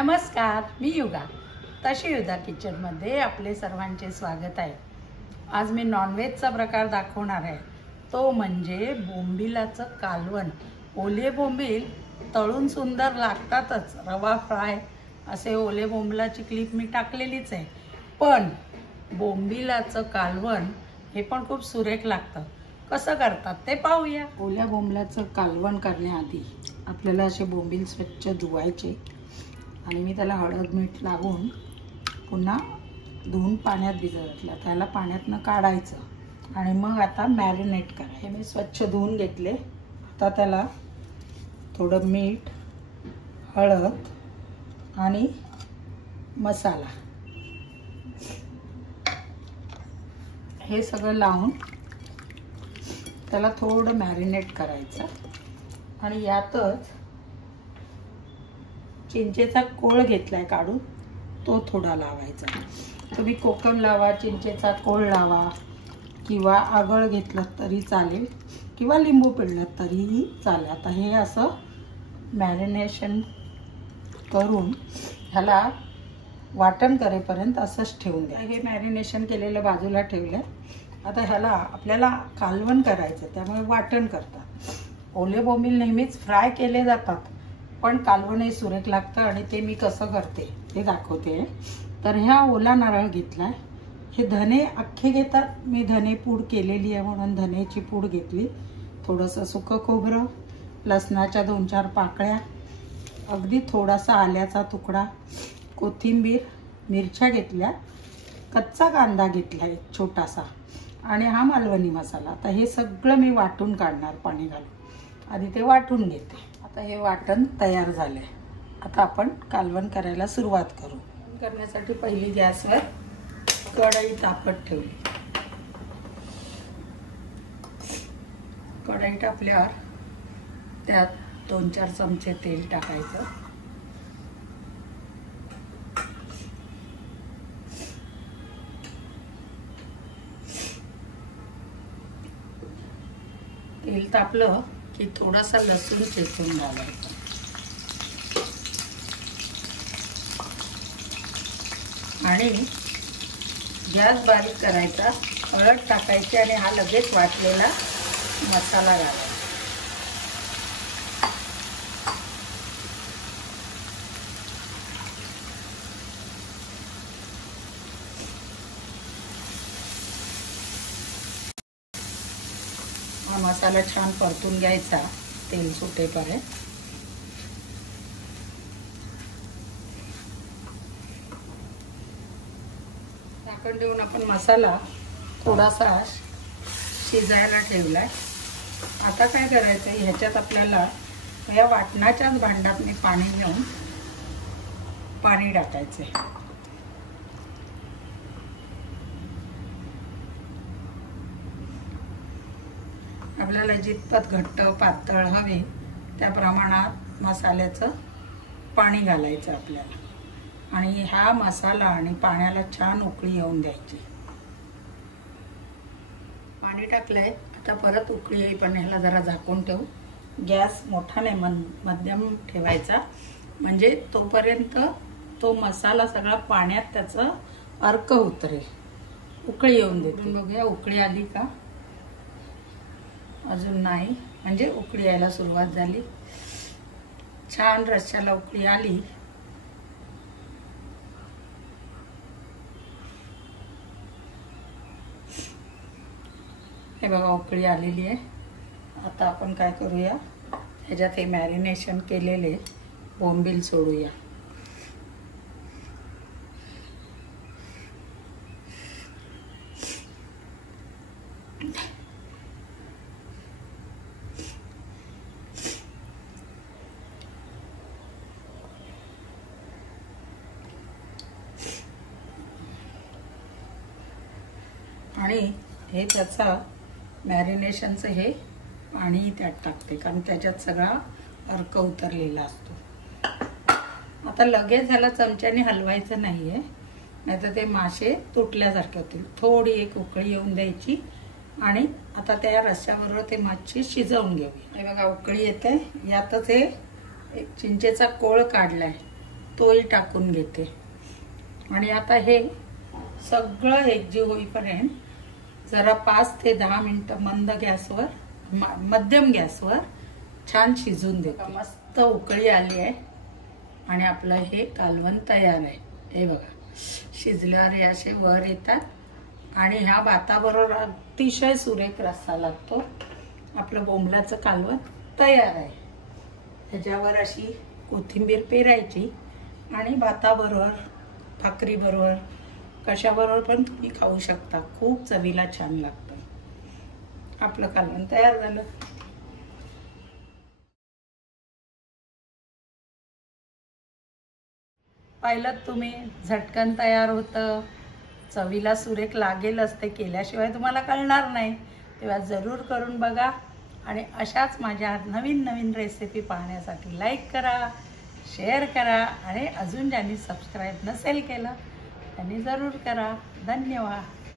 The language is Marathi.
नमस्कार, मी युगा. तशी युगा किचनमध्ये आपले सर्वांचे स्वागत आहे. आज मी नॉनव्हेजचा प्रकार दाखवणार आहे. तो म्हणजे बोंबिलाचं कालवण. ओले बोंबील तळून सुंदर लागतातच. रवा फ्राय असे ओले बोंबिलाची क्लिप मी टाकलेलीच आहे. पण बोंबिलाचं कालवण हे पण खूप सुरेख लागतं. कसं करतात ते पाहूया. ओल्या बोंबिलाचं कालवण करण्याआधी आपल्याला असे बोंबील स्वच्छ धुवायचे आणि मी त्याला हळद मीठ लावून पुन्हा धुवून पाण्यात भिजत घातलं. त्याला पाण्यातनं काढायचं आणि मग आता मॅरिनेट करा. हे मी स्वच्छ धुवून घेतले. आता त्याला थोडं मीठ, हळद आणि मसाला हे सगळं लावून त्याला थोडं मॅरिनेट करायचं. आणि यातच चिंचेचा कोळ घेतलाय काढून, तो थोडा लावायचा. तुम्ही कोकम लावा, चिंचेचा कोळ लावा किंवा आगळ घेतलं तरी चालेल किंवा लिंबू पिळलं तरीही चालेल. आता हे असं मॅरिनेशन करून ह्याला वाटण करेपर्यंत असंच ठेवून द्या. हे मॅरिनेशन केलेलं बाजूला ठेवलं. आता ह्याला आपल्याला कालवण करायचं, त्यामुळे वाटण करतात. ओले बोंबील नेहमीच फ्राय केले जातात, पण कालवण हे सुरेख लागतं आणि ते मी कसं करते ते दाखवते. तर ह्या ओला नारळ घेतलाय. हे धने अख्खे घेतात, मी धने पूड केलेली आहे म्हणून धनेची पूड घेतली. थोडंसं सुकं खोबरं, लसणाच्या 2-4 पाकळ्या, अगदी थोडासा आल्याचा तुकडा, कोथिंबीर, मिरच्या घेतल्या, कच्चा कांदा घेतला एक छोटासा आणि हा मालवणी मसाला. आता हे सगळं मी वाटून काढणार पाणी घालून. आधी ते वाटून घेते. आता हे वाटण तयार झाले. आता आपण कालवण करायला सुरुवात करू. करण्यासाठी पहिली गॅसवर कढई तापत ठेवली. कढई तापल्यावर त्यात 2-4 चमचे तेल टाकायचं. तेल तापलं की थोडासा लसूण चेचून घालायचा. आणि गॅस बारीक करायचा. हळद टाकायची आणि हा लगेच वाटलेला मसाला घालायचा. हा मसाला छान परतून घ्यायचा तेल सुटेपर्यंत. झाकण देऊन आपण मसाला थोडासा शिजायला ठेवलाय. आता काय करायचं, ह्याच्यात आपल्याला या वाटणाच्याच भांड्यात मी पाणी घेऊन पाणी टाकायचे. आपल्याला जितपत घट्ट पातळ हवे त्या प्रमाणात मसाल्याचं पाणी घालायचं आपल्याला. आणि हा मसाला आणि पाण्याला छान उकळी येऊन द्यायची. पाणी टाकलंय. आता परत उकळी येईपर्यंत ह्याला जरा झाकून ठेवू. गॅस मोठा नाही, मध्यम ठेवायचा, म्हणजे तोपर्यंत तो मसाला सगळा पाण्यात त्याचं अर्क उतरेल. उकळी येऊन देते. बघूया उकळी आली का. अजून नाही, म्हणजे उकळी यायला सुरुवात झाली. छान रश्श्याला उकळी आली. हे बघा उकळी आलेली आहे. आता आपण काय करूया, ह्याच्यात हे मॅरिनेशन केलेले बोंबील सोडूया. आणि हे त्याचा मॅरिनेशनचं हे पाणी त्यात टाकते, कारण त्याच्यात सगळा अर्क उतरलेला असतो. आता लगेच ह्याला चमच्याने हलवायचं नाहीये, नाहीतर ते मासे तुटल्यासारखे होतील. थोडी एक उकळी येऊन द्यायची आणि आता त्या रस्स्याबरोबर ते मच्छी शिजवून घेऊया. हे बघा उकळी येते. यातच हे एक चिंचेचा कोळ काढलाय तोही टाकून घेते. आणि आता हे सगळं एकजीव होईपर्यंत जरा 5 ते 10 मिनिटं मंद गॅसवर मध्यम गॅसवर छान शिजून देते. मस्त उकळी आली आहे आणि आपलं हे कालवण तयार आहे. हे बघा, शिजल्यावर हे असे वर येतात आणि ह्या भाताबरोबर अतिशय सुरेख रस्सा लागतो. आपलं बोंबलाचं कालवण तयार आहे. ह्याच्यावर अशी कोथिंबीर पेरायची आणि भाताबरोबर, भाकरीबरोबर, कशाबरोबर पण तुम्ही खाऊ शकता. खूप चवीला छान लागतं. आपलं कालवण तयार झालं. पाहिलं तुम्ही, झटकन तयार होतं. चवीला सुरेख लागेलच, ते केल्याशिवाय तुम्हाला कळणार नाही. तेव्हा जरूर करून बघा आणि अशाच माझ्या नवीन नवीन रेसिपी पाहण्यासाठी लाईक करा, शेअर करा आणि अजून ज्यांनी सबस्क्राईब नसेल केलं त्यांनी जरूर करा. धन्यवाद.